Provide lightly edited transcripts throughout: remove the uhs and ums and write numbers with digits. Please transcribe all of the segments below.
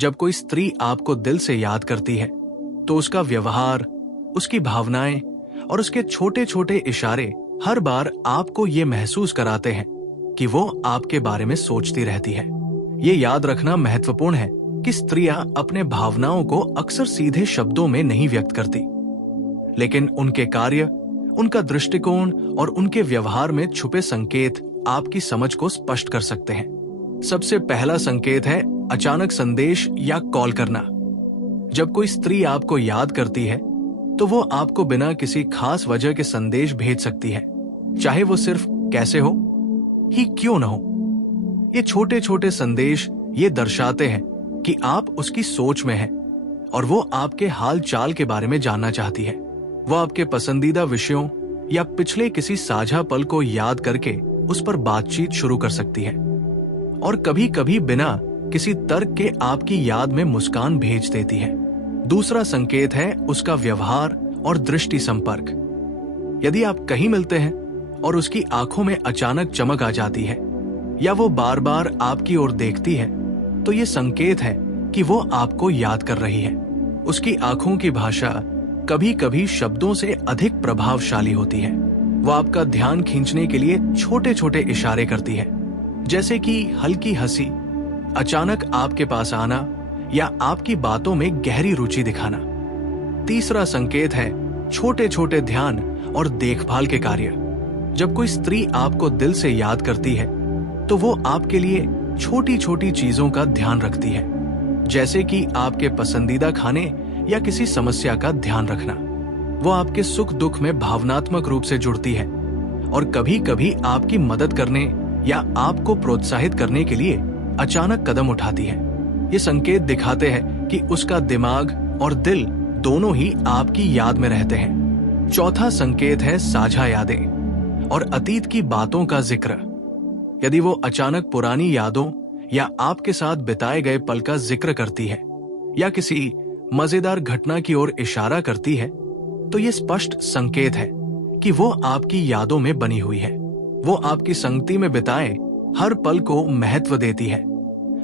जब कोई स्त्री आपको दिल से याद करती है तो उसका व्यवहार, उसकी भावनाएं और उसके छोटे छोटे इशारे हर बार आपको ये महसूस कराते हैं कि वो आपके बारे में सोचती रहती है। ये याद रखना महत्वपूर्ण है कि स्त्रियां अपने भावनाओं को अक्सर सीधे शब्दों में नहीं व्यक्त करती, लेकिन उनके कार्य, उनका दृष्टिकोण और उनके व्यवहार में छुपे संकेत आपकी समझ को स्पष्ट कर सकते हैं। सबसे पहला संकेत है अचानक संदेश या कॉल करना। जब कोई स्त्री आपको याद करती है तो वो आपको बिना किसी खास वजह के संदेश भेज सकती है, चाहे वो सिर्फ कैसे हो ही क्यों न हो। ये छोटे छोटे संदेश ये दर्शाते हैं कि आप उसकी सोच में हैं और वो आपके हाल चाल के बारे में जानना चाहती है। वो आपके पसंदीदा विषयों या पिछले किसी साझा पल को याद करके उस पर बातचीत शुरू कर सकती है और कभी कभी बिना किसी तर्क के आपकी याद में मुस्कान भेज देती है। दूसरा संकेत है उसका व्यवहार और दृष्टि संपर्क। यदि आप कहीं मिलते हैं और उसकी आंखों में अचानक चमक आ जाती है या वो बार बार आपकी ओर देखती है तो ये संकेत है कि वो आपको याद कर रही है। उसकी आंखों की भाषा कभी कभी शब्दों से अधिक प्रभावशाली होती है। वो आपका ध्यान खींचने के लिए छोटे छोटे इशारे करती है, जैसे कि हल्की हंसी, अचानक आपके पास आना या आपकी बातों में गहरी रुचि दिखाना। तीसरा संकेत है छोटे छोटे ध्यान और देखभाल के कार्य। जब कोई स्त्री आपको दिल से याद करती है तो वो आपके लिए छोटी छोटी चीजों का ध्यान रखती है, जैसे कि आपके पसंदीदा खाने या किसी समस्या का ध्यान रखना। वो आपके सुख दुख में भावनात्मक रूप से जुड़ती है और कभी कभी आपकी मदद करने या आपको प्रोत्साहित करने के लिए अचानक कदम उठाती है। ये संकेत दिखाते हैं कि उसका दिमाग और दिल दोनों ही आपकी याद में रहते हैं। चौथा संकेत है साझा यादें और अतीत की बातों का जिक्र। यदि वो अचानक पुरानी यादों या आपके साथ बिताए गए पल का जिक्र करती है या किसी मजेदार घटना की ओर इशारा करती है तो ये स्पष्ट संकेत है कि वो आपकी यादों में बनी हुई है। वो आपकी संगति में बिताए हर पल को महत्व देती है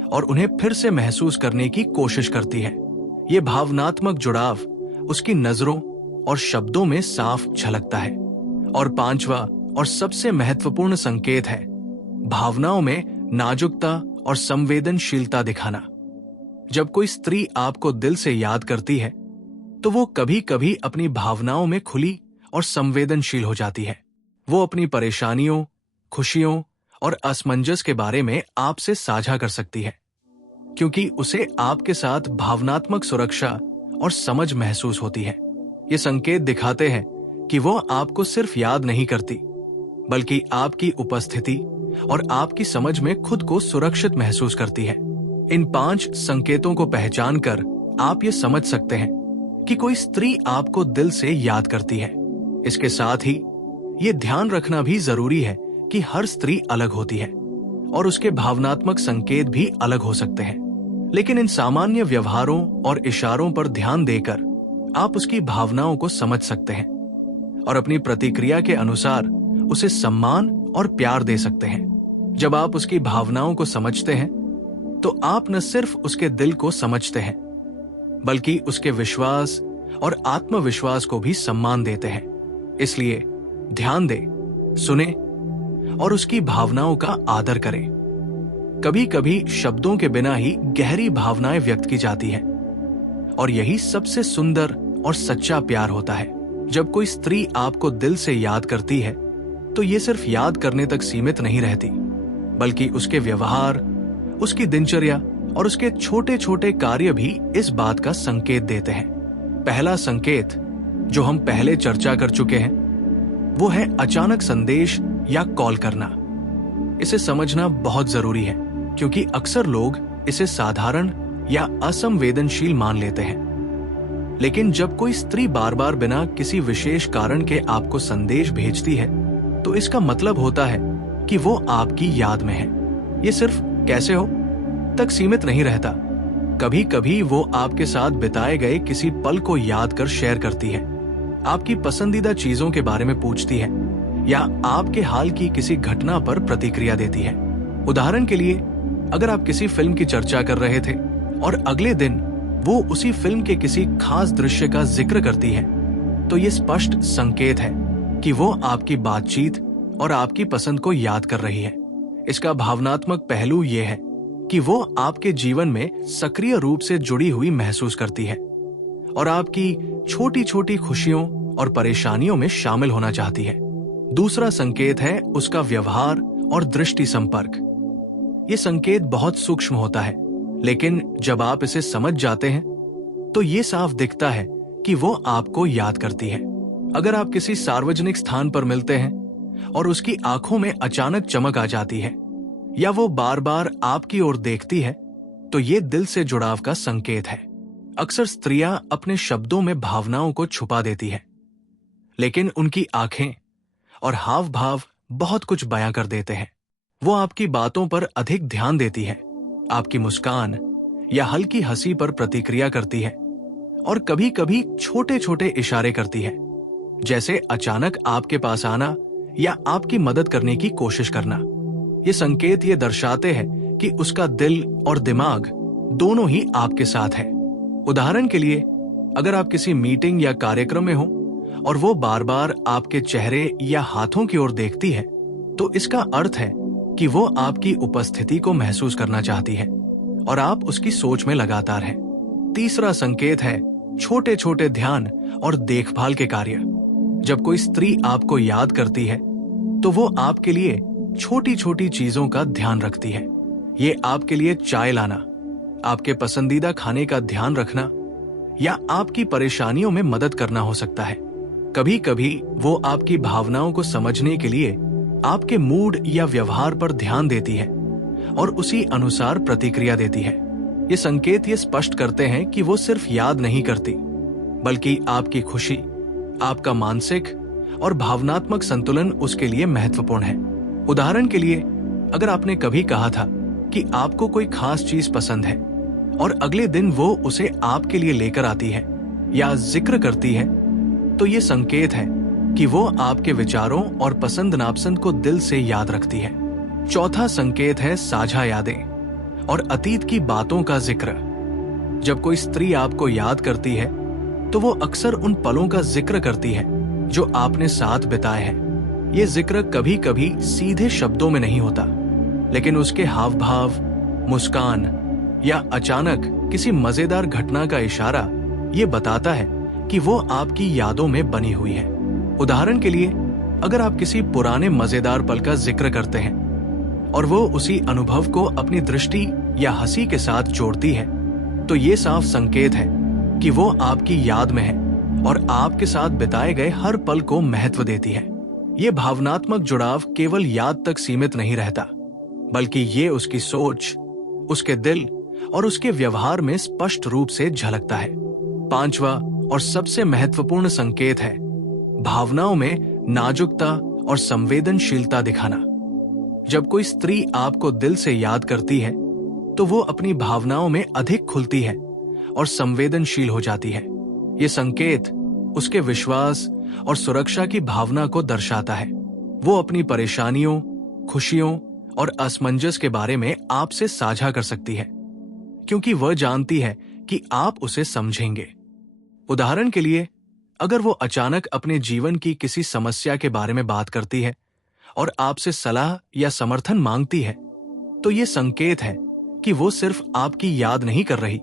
और उन्हें फिर से महसूस करने की कोशिश करती है। ये भावनात्मक जुड़ाव उसकी नजरों और शब्दों में साफ झलकता है। और पांचवा और सबसे महत्वपूर्ण संकेत है भावनाओं में नाजुकता और संवेदनशीलता दिखाना। जब कोई स्त्री आपको दिल से याद करती है तो वो कभी कभी अपनी भावनाओं में खुली और संवेदनशील हो जाती है। वो अपनी परेशानियों, खुशियों और असमंजस के बारे में आपसे साझा कर सकती है, क्योंकि उसे आपके साथ भावनात्मक सुरक्षा और समझ महसूस होती है। ये संकेत दिखाते हैं कि वो आपको सिर्फ याद नहीं करती, बल्कि आपकी उपस्थिति और आपकी समझ में खुद को सुरक्षित महसूस करती है। इन 5 संकेतों को पहचान कर आप ये समझ सकते हैं कि कोई स्त्री आपको दिल से याद करती है। इसके साथ ही ये ध्यान रखना भी जरूरी है कि हर स्त्री अलग होती है और उसके भावनात्मक संकेत भी अलग हो सकते हैं। लेकिन इन सामान्य व्यवहारों और इशारों पर ध्यान देकर आप उसकी भावनाओं को समझ सकते हैं और अपनी प्रतिक्रिया के अनुसार उसे सम्मान और प्यार दे सकते हैं। जब आप उसकी भावनाओं को समझते हैं तो आप न सिर्फ उसके दिल को समझते हैं, बल्कि उसके विश्वास और आत्मविश्वास को भी सम्मान देते हैं। इसलिए ध्यान दें, सुने और उसकी भावनाओं का आदर करें। कभी कभी शब्दों के बिना ही गहरी भावनाएं व्यक्त की जाती हैं और यही सबसे सुंदर और सच्चा प्यार होता है। जब कोई स्त्री आपको दिल से याद करती है तो ये सिर्फ याद करने तक सीमित नहीं रहती, बल्कि उसके व्यवहार, उसकी दिनचर्या और उसके छोटे छोटे कार्य भी इस बात का संकेत देते हैं। पहला संकेत जो हम पहले चर्चा कर चुके हैं वो है अचानक संदेश या कॉल करना। इसे समझना बहुत जरूरी है, क्योंकि अक्सर लोग इसे साधारण या असंवेदनशील मान लेते हैं। लेकिन जब कोई स्त्री बार बार बिना किसी विशेष कारण के आपको संदेश भेजती है तो इसका मतलब होता है कि वो आपकी याद में है। ये सिर्फ कैसे हो तक सीमित नहीं रहता। कभी कभी वो आपके साथ बिताए गए किसी पल को याद कर शेयर करती है, आपकी पसंदीदा चीजों के बारे में पूछती है या आपके हाल की किसी घटना पर प्रतिक्रिया देती है। उदाहरण के लिए, अगर आप किसी फिल्म की चर्चा कर रहे थे और अगले दिन वो उसी फिल्म के किसी खास दृश्य का जिक्र करती है, तो ये स्पष्ट संकेत है कि वो आपकी बातचीत और आपकी पसंद को याद कर रही है। इसका भावनात्मक पहलू ये है कि वो आपके जीवन में सक्रिय रूप से जुड़ी हुई महसूस करती है और आपकी छोटी छोटी खुशियों और परेशानियों में शामिल होना चाहती है। दूसरा संकेत है उसका व्यवहार और दृष्टि संपर्क। ये संकेत बहुत सूक्ष्म होता है, लेकिन जब आप इसे समझ जाते हैं तो ये साफ दिखता है कि वो आपको याद करती है। अगर आप किसी सार्वजनिक स्थान पर मिलते हैं और उसकी आंखों में अचानक चमक आ जाती है या वो बार बार आपकी ओर देखती है, तो ये दिल से जुड़ाव का संकेत है। अक्सर स्त्रियां अपने शब्दों में भावनाओं को छुपा देती है, लेकिन उनकी आंखें और हाव भाव बहुत कुछ बयां कर देते हैं। वो आपकी बातों पर अधिक ध्यान देती है, आपकी मुस्कान या हल्की हंसी पर प्रतिक्रिया करती है और कभी कभी छोटे छोटे इशारे करती है, जैसे अचानक आपके पास आना या आपकी मदद करने की कोशिश करना। ये संकेत ये दर्शाते हैं कि उसका दिल और दिमाग दोनों ही आपके साथ है। उदाहरण के लिए, अगर आप किसी मीटिंग या कार्यक्रम में हो और वो बार बार आपके चेहरे या हाथों की ओर देखती है, तो इसका अर्थ है कि वो आपकी उपस्थिति को महसूस करना चाहती है और आप उसकी सोच में लगातार हैं। तीसरा संकेत है छोटे छोटे ध्यान और देखभाल के कार्य। जब कोई स्त्री आपको याद करती है तो वो आपके लिए छोटी छोटी चीजों का ध्यान रखती है। ये आपके लिए चाय लाना, आपके पसंदीदा खाने का ध्यान रखना या आपकी परेशानियों में मदद करना हो सकता है। कभी कभी वो आपकी भावनाओं को समझने के लिए आपके मूड या व्यवहार पर ध्यान देती है और उसी अनुसार प्रतिक्रिया देती है। ये संकेत ये स्पष्ट करते हैं कि वो सिर्फ याद नहीं करती, बल्कि आपकी खुशी, आपका मानसिक और भावनात्मक संतुलन उसके लिए महत्वपूर्ण है। उदाहरण के लिए, अगर आपने कभी कहा था कि आपको कोई खास चीज पसंद है और अगले दिन वो उसे आपके लिए लेकर आती है या जिक्र करती है, तो ये संकेत है कि वो आपके विचारों और पसंद नापसंद को दिल से याद रखती है। चौथा संकेत है साझा यादें और अतीत की बातों का जिक्र। जब कोई स्त्री आपको याद करती है तो वो अक्सर उन पलों का जिक्र करती है जो आपने साथ बिताए हैं। ये जिक्र कभी कभी सीधे शब्दों में नहीं होता, लेकिन उसके हाव भाव, मुस्कान या अचानक किसी मजेदार घटना का इशारा ये बताता है कि वो आपकी यादों में बनी हुई है। उदाहरण के लिए, अगर आप किसी पुराने मजेदार पल का जिक्र करते हैं और वो उसी अनुभव को अपनी दृष्टि या हंसी के साथ जोड़ती है, तो ये साफ संकेत है कि वो आपकी याद में है और आपके साथ बिताए गए हर पल को महत्व देती है। ये भावनात्मक जुड़ाव केवल याद तक सीमित नहीं रहता, बल्कि ये उसकी सोच, उसके दिल और उसके व्यवहार में स्पष्ट रूप से झलकता है। पांचवा और सबसे महत्वपूर्ण संकेत है भावनाओं में नाजुकता और संवेदनशीलता दिखाना। जब कोई स्त्री आपको दिल से याद करती है तो वो अपनी भावनाओं में अधिक खुलती है और संवेदनशील हो जाती है। ये संकेत उसके विश्वास और सुरक्षा की भावना को दर्शाता है। वो अपनी परेशानियों, खुशियों और असमंजस के बारे में आपसे साझा कर सकती है, क्योंकि वह जानती है कि आप उसे समझेंगे। उदाहरण के लिए, अगर वो अचानक अपने जीवन की किसी समस्या के बारे में बात करती है और आपसे सलाह या समर्थन मांगती है, तो ये संकेत है कि वो सिर्फ आपकी याद नहीं कर रही,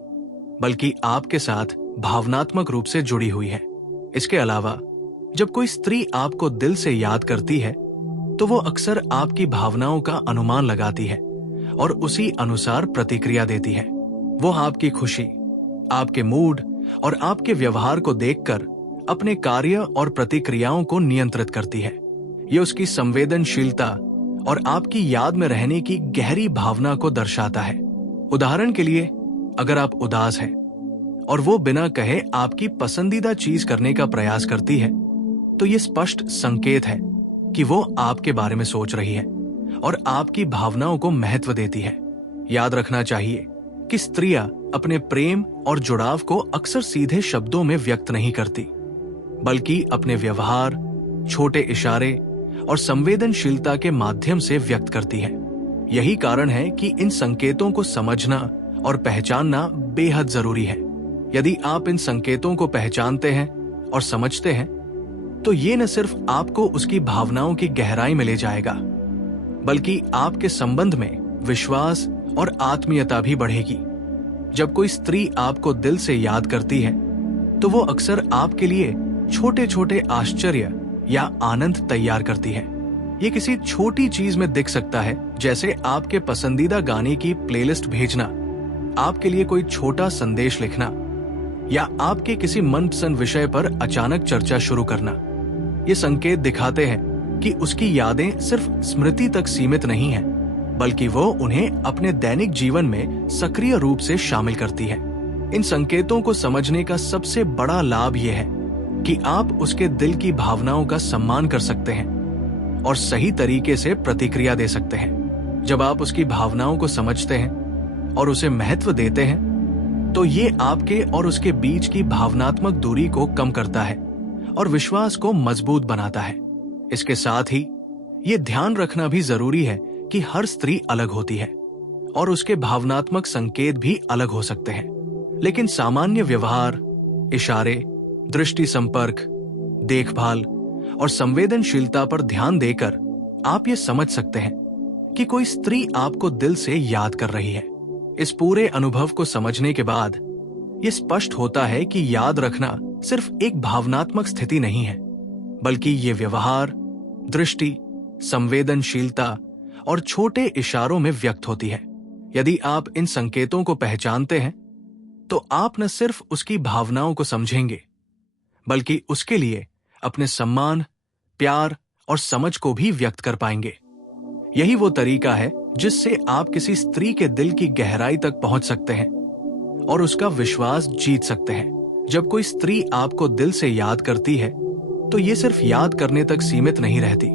बल्कि आपके साथ भावनात्मक रूप से जुड़ी हुई है। इसके अलावा, जब कोई स्त्री आपको दिल से याद करती है तो वो अक्सर आपकी भावनाओं का अनुमान लगाती है और उसी अनुसार प्रतिक्रिया देती है। वो आपकी खुशी, आपके मूड और आपके व्यवहार को देखकर अपने कार्य और प्रतिक्रियाओं को नियंत्रित करती है। ये उसकी संवेदनशीलता और आपकी याद में रहने की गहरी भावना को दर्शाता है। उदाहरण के लिए, अगर आप उदास हैं और वो बिना कहे आपकी पसंदीदा चीज करने का प्रयास करती है, तो ये स्पष्ट संकेत है कि वो आपके बारे में सोच रही है और आपकी भावनाओं को महत्व देती है। याद रखना चाहिए कि स्त्रियां अपने प्रेम और जुड़ाव को अक्सर सीधे शब्दों में व्यक्त नहीं करती, बल्कि अपने व्यवहार, छोटे इशारे और संवेदनशीलता के माध्यम से व्यक्त करती है। यही कारण है कि इन संकेतों को समझना और पहचानना बेहद जरूरी है। यदि आप इन संकेतों को पहचानते हैं और समझते हैं, तो ये न सिर्फ आपको उसकी भावनाओं की गहराई में ले जाएगा, बल्कि आपके संबंध में विश्वास और आत्मीयता भी बढ़ेगी। जब कोई स्त्री आपको दिल से याद करती है, तो वो अक्सर आपके लिए छोटे छोटे आश्चर्य या आनंद तैयार करती है। ये किसी छोटी चीज में दिख सकता है, जैसे आपके पसंदीदा गाने की प्लेलिस्ट भेजना, आपके लिए कोई छोटा संदेश लिखना, या आपके किसी मनपसंद विषय पर अचानक चर्चा शुरू करना। ये संकेत दिखाते हैं कि उसकी यादें सिर्फ स्मृति तक सीमित नहीं हैं, बल्कि वो उन्हें अपने दैनिक जीवन में सक्रिय रूप से शामिल करती है। इन संकेतों को समझने का सबसे बड़ा लाभ यह है कि आप उसके दिल की भावनाओं का सम्मान कर सकते हैं और सही तरीके से प्रतिक्रिया दे सकते हैं। जब आप उसकी भावनाओं को समझते हैं और उसे महत्व देते हैं, तो ये आपके और उसके बीच की भावनात्मक दूरी को कम करता है और विश्वास को मजबूत बनाता है। इसके साथ ही ये ध्यान रखना भी जरूरी है कि हर स्त्री अलग होती है और उसके भावनात्मक संकेत भी अलग हो सकते हैं। लेकिन सामान्य व्यवहार, इशारे, दृष्टि संपर्क, देखभाल और संवेदनशीलता पर ध्यान देकर आप ये समझ सकते हैं कि कोई स्त्री आपको दिल से याद कर रही है। इस पूरे अनुभव को समझने के बाद ये स्पष्ट होता है कि याद रखना सिर्फ एक भावनात्मक स्थिति नहीं है, बल्कि ये व्यवहार, दृष्टि, संवेदनशीलता और छोटे इशारों में व्यक्त होती है। यदि आप इन संकेतों को पहचानते हैं, तो आप न सिर्फ उसकी भावनाओं को समझेंगे, बल्कि उसके लिए अपने सम्मान, प्यार और समझ को भी व्यक्त कर पाएंगे। यही वो तरीका है जिससे आप किसी स्त्री के दिल की गहराई तक पहुंच सकते हैं और उसका विश्वास जीत सकते हैं। जब कोई स्त्री आपको दिल से याद करती है, तो ये सिर्फ याद करने तक सीमित नहीं रहती।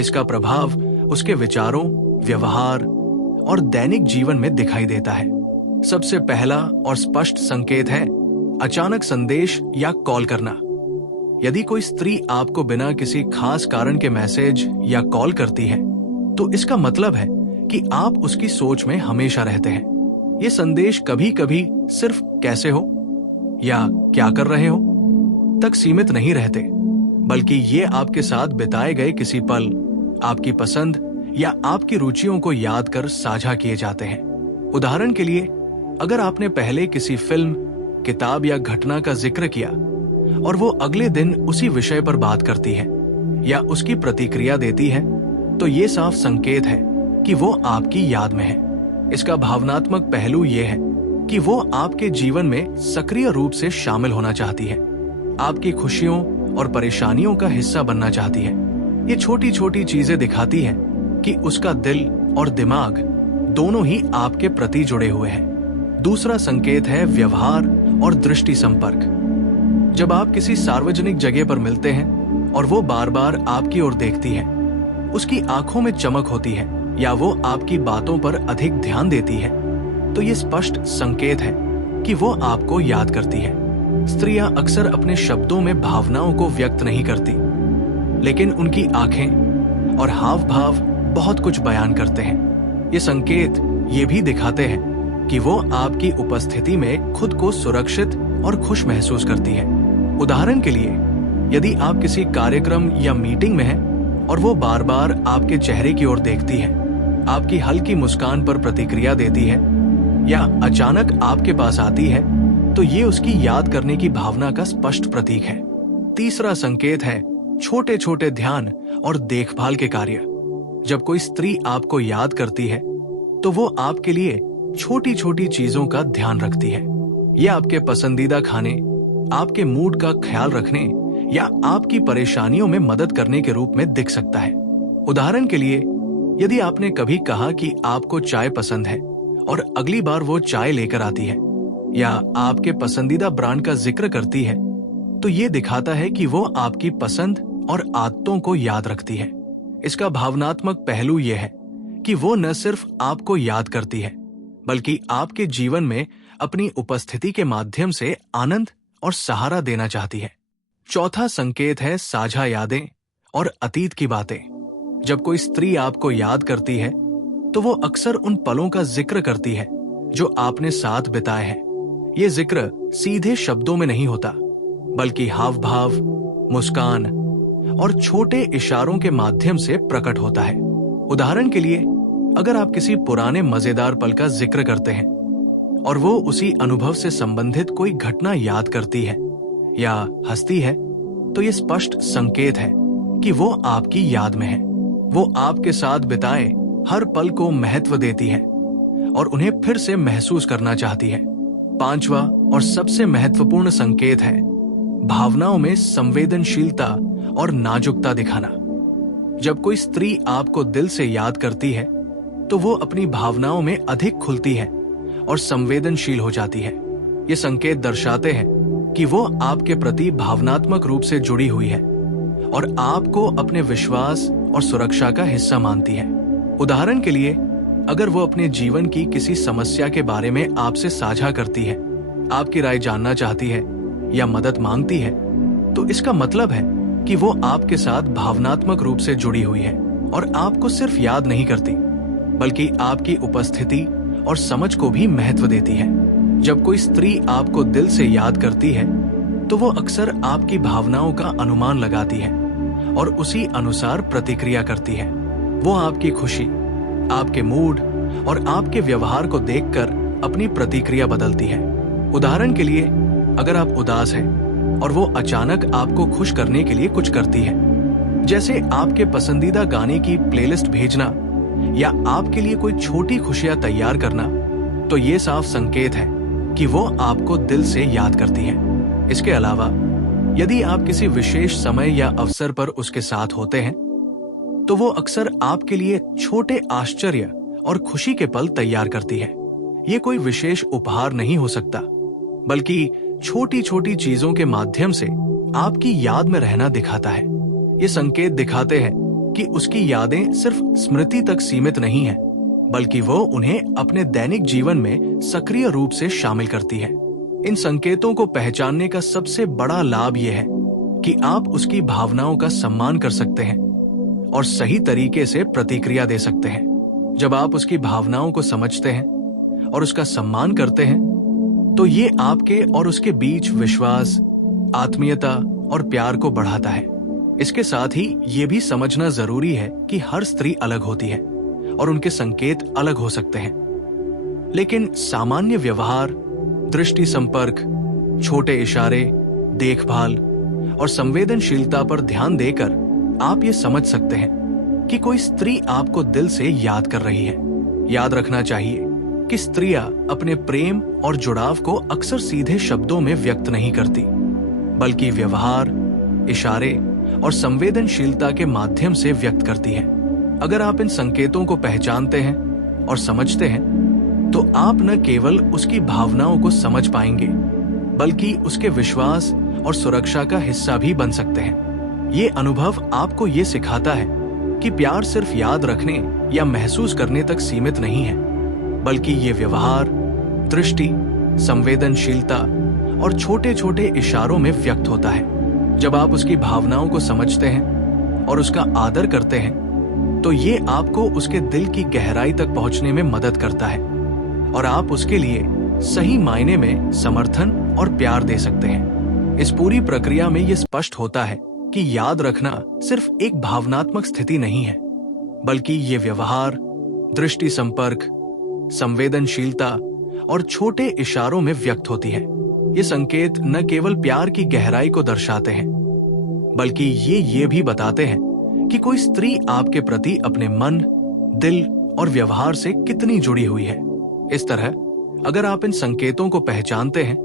इसका प्रभाव उसके विचारों, व्यवहार और दैनिक जीवन में दिखाई देता है। सबसे पहला और स्पष्ट संकेत है अचानक संदेश या कॉल करना। यदि कोई स्त्री आपको बिना किसी खास कारण के मैसेज या कॉल करती है, तो इसका मतलब है कि आप उसकी सोच में हमेशा रहते हैं। ये संदेश कभी कभी सिर्फ कैसे हो या क्या कर रहे हो तक सीमित नहीं रहते, बल्कि ये आपके साथ बिताए गए किसी पल, आपकी पसंद या आपकी रुचियों को याद कर साझा किए जाते हैं। उदाहरण के लिए, अगर आपने पहले किसी फिल्म, किताब या घटना का जिक्र किया और वो अगले दिन उसी विषय पर बात करती है या उसकी प्रतिक्रिया देती है, तो ये साफ संकेत है कि वो आपकी याद में है। इसका भावनात्मक पहलू ये है कि वो आपके जीवन में सक्रिय रूप से शामिल होना चाहती है, आपकी खुशियों और परेशानियों का हिस्सा बनना चाहती है। ये छोटी छोटी चीजें दिखाती हैं कि उसका दिल और दिमाग दोनों ही आपके प्रति जुड़े हुए हैं। दूसरा संकेत है व्यवहार और दृष्टि संपर्क। जब आप किसी सार्वजनिक जगह पर मिलते हैं और वो बार बार आपकी ओर देखती है, उसकी आंखों में चमक होती है या वो आपकी बातों पर अधिक ध्यान देती है, तो ये स्पष्ट संकेत है कि वो आपको याद करती है। स्त्रियां अक्सर अपने शब्दों में भावनाओं को व्यक्त नहीं करती, लेकिन उनकी आंखें और हाव भाव बहुत कुछ बयान करते हैं। ये संकेत ये भी दिखाते हैं कि वो आपकी उपस्थिति में खुद को सुरक्षित और खुश महसूस करती है। उदाहरण के लिए, यदि आप किसी कार्यक्रम या मीटिंग में हैं और वो बार बार आपके चेहरे की ओर देखती है, आपकी हल्की मुस्कान पर प्रतिक्रिया देती है या अचानक आपके पास आती है, तो ये उसकी याद करने की भावना का स्पष्ट प्रतीक है। तीसरा संकेत है छोटे छोटे ध्यान और देखभाल के कार्य। जब कोई स्त्री आपको याद करती है, तो वो आपके लिए छोटी छोटी चीजों का ध्यान रखती है। ये आपके पसंदीदा खाने, आपके मूड का ख्याल रखने या आपकी परेशानियों में मदद करने के रूप में दिख सकता है। उदाहरण के लिए, यदि आपने कभी कहा कि आपको चाय पसंद है और अगली बार वो चाय लेकर आती है, या आपके पसंदीदा ब्रांड का जिक्र करती है, तो ये दिखाता है कि वो आपकी पसंद और आदतों को याद रखती है। इसका भावनात्मक पहलू यह है कि वो न सिर्फ आपको याद करती है, बल्कि आपके जीवन में अपनी उपस्थिति के माध्यम से आनंद और सहारा देना चाहती है। चौथा संकेत है साझा यादें और अतीत की बातें। जब कोई स्त्री आपको याद करती है, तो वो अक्सर उन पलों का जिक्र करती है जो आपने साथ बिताए हैं। ये जिक्र सीधे शब्दों में नहीं होता, बल्कि हाव भाव, मुस्कान और छोटे इशारों के माध्यम से प्रकट होता है। उदाहरण के लिए, अगर आप किसी पुराने मजेदार पल का जिक्र करते हैं और वो उसी अनुभव से संबंधित कोई घटना याद करती है या हंसती है, तो ये स्पष्ट संकेत है कि वो आपकी याद में है। वो आपके साथ बिताए हर पल को महत्व देती है और उन्हें फिर से महसूस करना चाहती है। पांचवा और सबसे महत्वपूर्ण संकेत है भावनाओं में संवेदनशीलता और नाजुकता दिखाना। जब कोई स्त्री आपको दिल से याद करती है, तो वो अपनी भावनाओं में अधिक खुलती है और संवेदनशील हो जाती है। ये संकेत दर्शाते हैं कि वो आपके प्रति भावनात्मक रूप से जुड़ी हुई है और आपको अपने विश्वास और सुरक्षा का हिस्सा मानती है। उदाहरण के लिए, अगर वो अपने जीवन की किसी समस्या के बारे में आपसे साझा करती है, आपकी राय जानना चाहती है या मदद मांगती है, तो इसका मतलब है कि वो आपके साथ भावनात्मक रूप से जुड़ी हुई है और आपको सिर्फ याद नहीं करती, बल्कि आपकी उपस्थिति और समझ को भी महत्व देती है। जब कोई स्त्री आपको दिल से याद करती है, तो वो अक्सर आपकी भावनाओं का अनुमान लगाती है और उसी अनुसार प्रतिक्रिया करती है। वो आपकी खुशी, आपके मूड और आपके व्यवहार को देखकर अपनी प्रतिक्रिया बदलती है। उदाहरण के लिए, अगर आप उदास हैं और वो अचानक आपको खुश करने के लिए कुछ करती है, जैसे आपके पसंदीदा गाने की प्लेलिस्ट भेजना या आपके लिए कोई छोटी खुशियां तैयार करना, तो ये साफ संकेत है कि वो आपको दिल से याद करती है। इसके अलावा, यदि आप किसी विशेष समय या अवसर पर उसके साथ होते हैं, तो वो अक्सर आपके लिए छोटे आश्चर्य और खुशी के पल तैयार करती है। ये कोई विशेष उपहार नहीं हो सकता, बल्कि छोटी छोटी चीजों के माध्यम से आपकी याद में रहना दिखाता है। ये संकेत दिखाते हैं कि उसकी यादें सिर्फ स्मृति तक सीमित नहीं हैं, बल्कि वो उन्हें अपने दैनिक जीवन में सक्रिय रूप से शामिल करती है। इन संकेतों को पहचानने का सबसे बड़ा लाभ यह है कि आप उसकी भावनाओं का सम्मान कर सकते हैं और सही तरीके से प्रतिक्रिया दे सकते हैं। जब आप उसकी भावनाओं को समझते हैं और उसका सम्मान करते हैं, तो ये आपके और उसके बीच विश्वास, आत्मीयता और प्यार को बढ़ाता है। इसके साथ ही ये भी समझना जरूरी है कि हर स्त्री अलग होती है और उनके संकेत अलग हो सकते हैं, लेकिन सामान्य व्यवहार, दृष्टि संपर्क, छोटे इशारे, देखभाल और संवेदनशीलता पर ध्यान देकर आप ये समझ सकते हैं कि कोई स्त्री आपको दिल से याद कर रही है। याद रखना चाहिए कि स्त्रियां अपने प्रेम और जुड़ाव को अक्सर सीधे शब्दों में व्यक्त नहीं करती, बल्कि व्यवहार, इशारे और संवेदनशीलता के माध्यम से व्यक्त करती हैं। अगर आप इन संकेतों को पहचानते हैं और समझते हैं, तो आप न केवल उसकी भावनाओं को समझ पाएंगे, बल्कि उसके विश्वास और सुरक्षा का हिस्सा भी बन सकते हैं। ये अनुभव आपको ये सिखाता है कि प्यार सिर्फ याद रखने या महसूस करने तक सीमित नहीं है, बल्कि ये व्यवहार, दृष्टि, संवेदनशीलता और छोटे छोटे इशारों में व्यक्त होता है। जब आप उसकी भावनाओं को समझते हैं और उसका आदर करते हैं, तो ये आपको उसके दिल की गहराई तक पहुंचने में मदद करता है और आप उसके लिए सही मायने में समर्थन और प्यार दे सकते हैं। इस पूरी प्रक्रिया में ये स्पष्ट होता है कि याद रखना सिर्फ एक भावनात्मक स्थिति नहीं है, बल्कि ये व्यवहार, दृष्टि संपर्क, संवेदनशीलता और छोटे इशारों में व्यक्त होती है। ये संकेत न केवल प्यार की गहराई को दर्शाते हैं, बल्कि ये भी बताते हैं कि कोई स्त्री आपके प्रति अपने मन, दिल और व्यवहार से कितनी जुड़ी हुई है। इस तरह, अगर आप इन संकेतों को पहचानते हैं,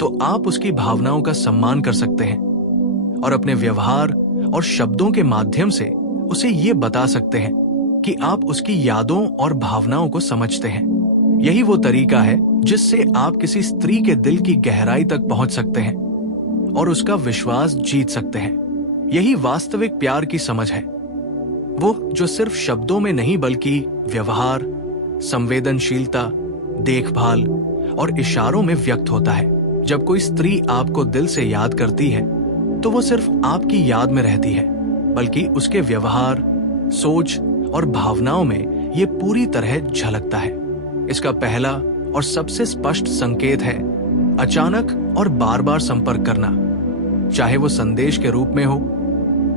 तो आप उसकी भावनाओं का सम्मान कर सकते हैं और अपने व्यवहार और शब्दों के माध्यम से उसे ये बता सकते हैं कि आप उसकी यादों और भावनाओं को समझते हैं। यही वो तरीका है जिससे आप किसी स्त्री के दिल की गहराई तक पहुंच सकते हैं और उसका विश्वास जीत सकते हैं। यही वास्तविक प्यार की समझ है, वो जो सिर्फ शब्दों में नहीं बल्कि व्यवहार, संवेदनशीलता, देखभाल और इशारों में व्यक्त होता है। जब कोई स्त्री आपको दिल से याद करती है, तो वो सिर्फ आपकी याद में रहती है, बल्कि उसके व्यवहार, सोच और भावनाओं में ये पूरी तरह झलकता है। इसका पहला और सबसे स्पष्ट संकेत है अचानक और बार बार संपर्क करना, चाहे वो संदेश के रूप में हो,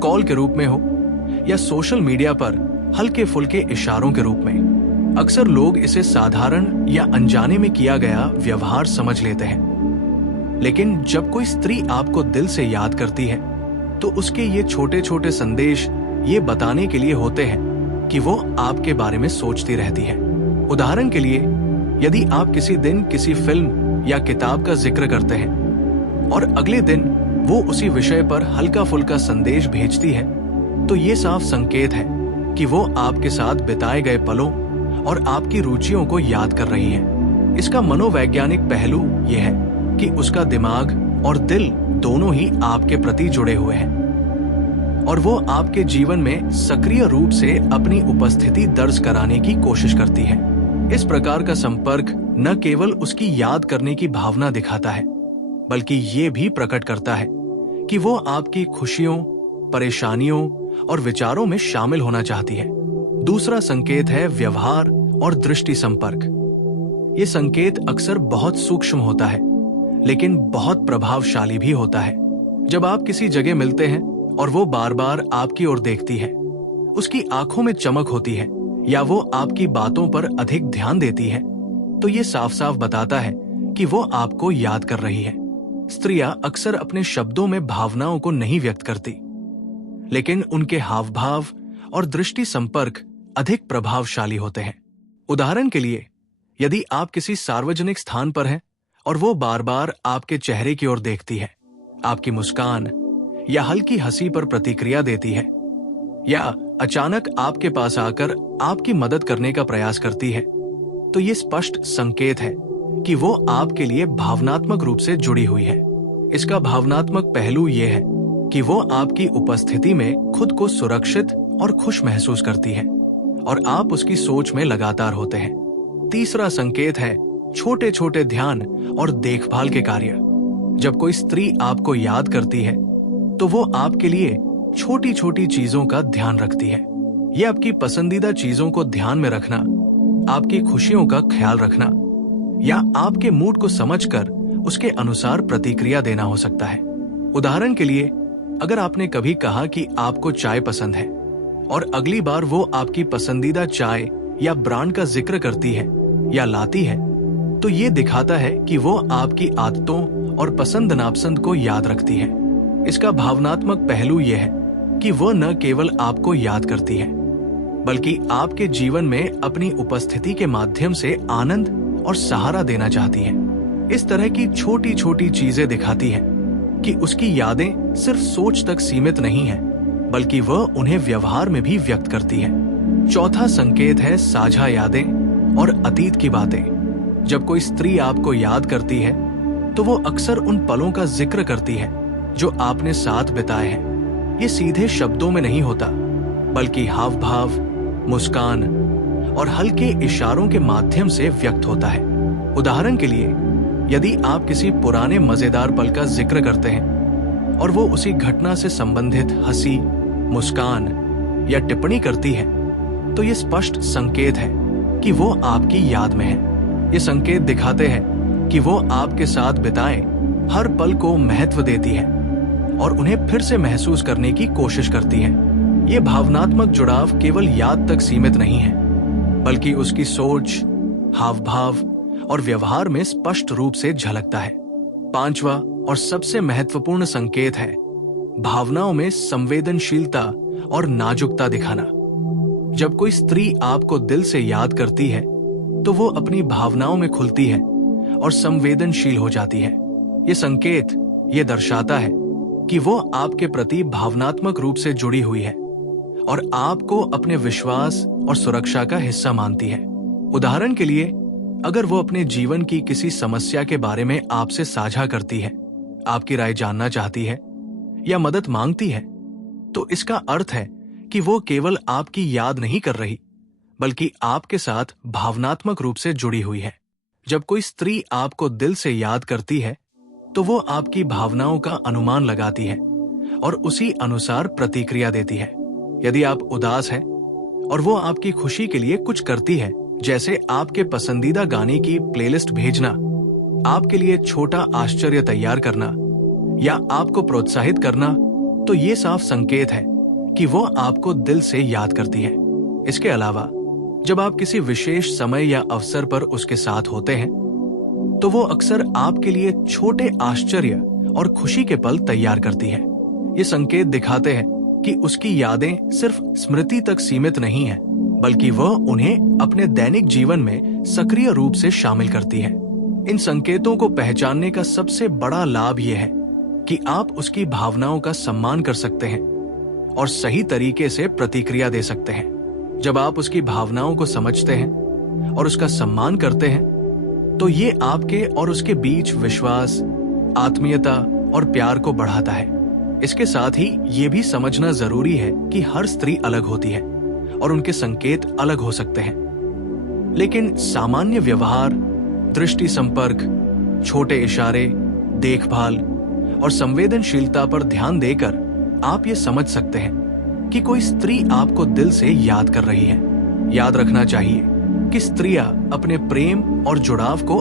कॉल के रूप में हो या सोशल मीडिया पर हल्के फुल्के इशारों के रूप में। अक्सर लोग इसे साधारण या अनजाने में किया गया व्यवहार समझ लेते हैं, लेकिन जब कोई स्त्री आपको दिल से याद करती है तो उसके ये छोटे छोटे संदेश ये बताने के लिए होते हैं कि वो आपके बारे में सोचती रहती है। उदाहरण के लिए, यदि आप किसी दिन किसी फिल्म या किताब का जिक्र करते हैं और अगले दिन वो उसी विषय पर हल्का फुल्का संदेश भेजती है, तो ये साफ संकेत है कि वो आपके साथ बिताए गए पलों और आपकी रुचियों को याद कर रही है। इसका मनोवैज्ञानिक पहलू यह है कि उसका दिमाग और दिल दोनों ही आपके प्रति जुड़े हुए हैं और वो आपके जीवन में सक्रिय रूप से अपनी उपस्थिति दर्ज कराने की कोशिश करती है। इस प्रकार का संपर्क न केवल उसकी याद करने की भावना दिखाता है, बल्कि ये भी प्रकट करता है कि वो आपकी खुशियों, परेशानियों और विचारों में शामिल होना चाहती है। दूसरा संकेत है व्यवहार और दृष्टि संपर्क। ये संकेत अक्सर बहुत सूक्ष्म होता है, लेकिन बहुत प्रभावशाली भी होता है। जब आप किसी जगह मिलते हैं और वो बार बार आपकी ओर देखती है, उसकी आंखों में चमक होती है या वो आपकी बातों पर अधिक ध्यान देती है, तो ये साफ साफ बताता है कि वो आपको याद कर रही है। स्त्रियां अक्सर अपने शब्दों में भावनाओं को नहीं व्यक्त करती, लेकिन उनके हाव भाव और दृष्टि संपर्क अधिक प्रभावशाली होते हैं। उदाहरण के लिए, यदि आप किसी सार्वजनिक स्थान पर हैं और वो बार बार आपके चेहरे की ओर देखती है, आपकी मुस्कान या हल्की हंसी पर प्रतिक्रिया देती है, या अचानक आपके पास आकर आपकी मदद करने का प्रयास करती है, तो ये स्पष्ट संकेत है कि वो आपके लिए भावनात्मक रूप से जुड़ी हुई है। इसका भावनात्मक पहलू ये है कि वो आपकी उपस्थिति में खुद को सुरक्षित और खुश महसूस करती है और आप उसकी सोच में लगातार होते हैं। तीसरा संकेत है छोटे छोटे ध्यान और देखभाल के कार्य। जब कोई स्त्री आपको याद करती है तो वो आपके लिए छोटी छोटी चीजों का ध्यान रखती है। ये आपकी पसंदीदा चीजों को ध्यान में रखना, आपकी खुशियों का ख्याल रखना या आपके मूड को समझकर उसके अनुसार प्रतिक्रिया देना हो सकता है। उदाहरण के लिए, अगर आपने कभी कहा कि आपको चाय पसंद है और अगली बार वो आपकी पसंदीदा चाय या ब्रांड का जिक्र करती है या लाती है, तो ये दिखाता है कि वो आपकी आदतों और पसंद नापसंद को याद रखती है। इसका भावनात्मक पहलू यह है कि वह न केवल आपको याद करती है, बल्कि आपके जीवन में अपनी उपस्थिति के माध्यम से आनंद और सहारा देना चाहती है। इस तरह की छोटी छोटी चीजें दिखाती हैं कि उसकी यादें सिर्फ सोच तक सीमित नहीं हैं, बल्कि वह उन्हें व्यवहार में भी व्यक्त करती है। चौथा संकेत है साझा यादें और अतीत की बातें। जब कोई स्त्री आपको याद करती है तो वो अक्सर उन पलों का जिक्र करती है जो आपने साथ बिताए हैं। ये सीधे शब्दों में नहीं होता, बल्कि हाव भाव, मुस्कान और हल्के इशारों के माध्यम से व्यक्त होता है। उदाहरण के लिए, यदि आप किसी पुराने मजेदार पल का जिक्र करते हैं और वो उसी घटना से संबंधित हंसी, मुस्कान या टिप्पणी करती है, तो ये स्पष्ट संकेत है कि वो आपकी याद में है। ये संकेत दिखाते हैं कि वो आपके साथ बिताए हर पल को महत्व देती है और उन्हें फिर से महसूस करने की कोशिश करती है। ये भावनात्मक जुड़ाव केवल याद तक सीमित नहीं है, बल्कि उसकी सोच, हाव भाव और व्यवहार में स्पष्ट रूप से झलकता है। पांचवा और सबसे महत्वपूर्ण संकेत है भावनाओं में संवेदनशीलता और नाजुकता दिखाना। जब कोई स्त्री आपको दिल से याद करती है तो वो अपनी भावनाओं में खुलती है और संवेदनशील हो जाती है। ये संकेत ये दर्शाता है कि वो आपके प्रति भावनात्मक रूप से जुड़ी हुई है और आपको अपने विश्वास और सुरक्षा का हिस्सा मानती है। उदाहरण के लिए, अगर वो अपने जीवन की किसी समस्या के बारे में आपसे साझा करती है, आपकी राय जानना चाहती है या मदद मांगती है, तो इसका अर्थ है कि वो केवल आपकी याद नहीं कर रही, बल्कि आपके साथ भावनात्मक रूप से जुड़ी हुई है। जब कोई स्त्री आपको दिल से याद करती है तो वो आपकी भावनाओं का अनुमान लगाती है और उसी अनुसार प्रतिक्रिया देती है। यदि आप उदास हैं और वो आपकी खुशी के लिए कुछ करती है, जैसे आपके पसंदीदा गाने की प्लेलिस्ट भेजना, आपके लिए छोटा आश्चर्य तैयार करना या आपको प्रोत्साहित करना, तो ये साफ संकेत है कि वो आपको दिल से याद करती है। इसके अलावा जब आप किसी विशेष समय या अवसर पर उसके साथ होते हैं, तो वो अक्सर आपके लिए छोटे आश्चर्य और खुशी के पल तैयार करती है। ये संकेत दिखाते हैं कि उसकी यादें सिर्फ स्मृति तक सीमित नहीं है, बल्कि वह उन्हें अपने दैनिक जीवन में सक्रिय रूप से शामिल करती है। इन संकेतों को पहचानने का सबसे बड़ा लाभ यह है कि आप उसकी भावनाओं का सम्मान कर सकते हैं और सही तरीके से प्रतिक्रिया दे सकते हैं। जब आप उसकी भावनाओं को समझते हैं और उसका सम्मान करते हैं, तो ये आपके और उसके बीच विश्वास, आत्मीयता और प्यार को बढ़ाता है। इसके साथ ही ये भी समझना जरूरी है कि हर स्त्री अलग होती है और उनके संकेत अलग हो सकते हैं, लेकिन सामान्य व्यवहार, दृष्टि संपर्क, छोटे इशारे, देखभाल और संवेदनशीलता पर ध्यान देकर आप ये समझ सकते हैं कि कोई स्त्री आपको दिल से याद कर रही है। याद रखना चाहिए कि स्त्रियां अपने प्रेम और जुड़ाव को